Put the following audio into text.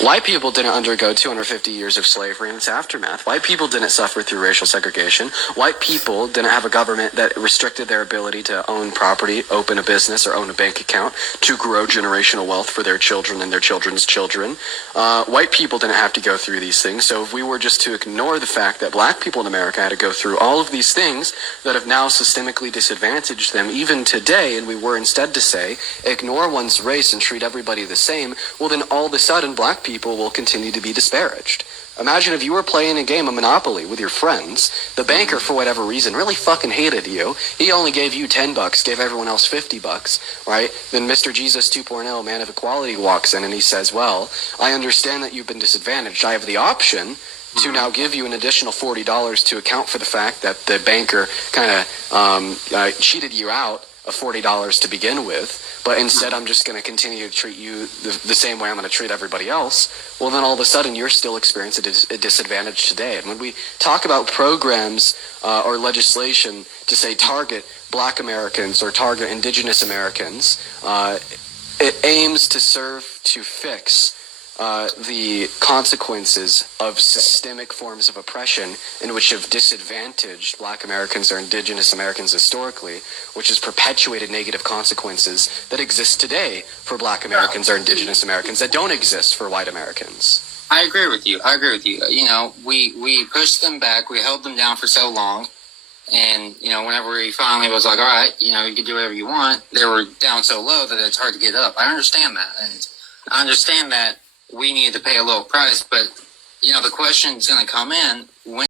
White people didn't undergo 250 years of slavery and its aftermath. White people didn't suffer through racial segregation. White people didn't have a government that restricted their ability to own property, open a business, or own a bank account to grow generational wealth for their children and their children's children. White people didn't have to go through these things. So if we were just to ignore the fact that black people in America had to go through all of these things that have now systemically disadvantaged them even today, and we were instead to say, ignore one's race and treat everybody the same, well then all of a sudden black people will continue to be disparaged. Imagine if you were playing a game of Monopoly with your friends, the banker for whatever reason really fucking hated you, he only gave you $10, gave everyone else $50, right? Then Mr. Jesus 2.0, man of equality, walks in and he says, well, I understand that you've been disadvantaged. I have the option to now give you an additional $40 to account for the fact that the banker kind of cheated you out of $40 to begin with, but instead I'm just going to continue to treat you the same way I'm going to treat everybody else. Well, then all of a sudden you're still experiencing a disadvantage today. And when we talk about programs or legislation to say target black Americans or target indigenous Americans, it aims to serve to fix the consequences of systemic forms of oppression in which have disadvantaged black Americans or indigenous Americans historically, which has perpetuated negative consequences that exist today for black Americans or indigenous Americans that don't exist for white Americans. I agree with you. You know, we pushed them back. We held them down for so long. And, you know, whenever we finally was like, all right, you know, you can do whatever you want, they were down so low that it's hard to get up. I understand that. And I understand that we need to pay a low price, but, you know, the question's going to come in, when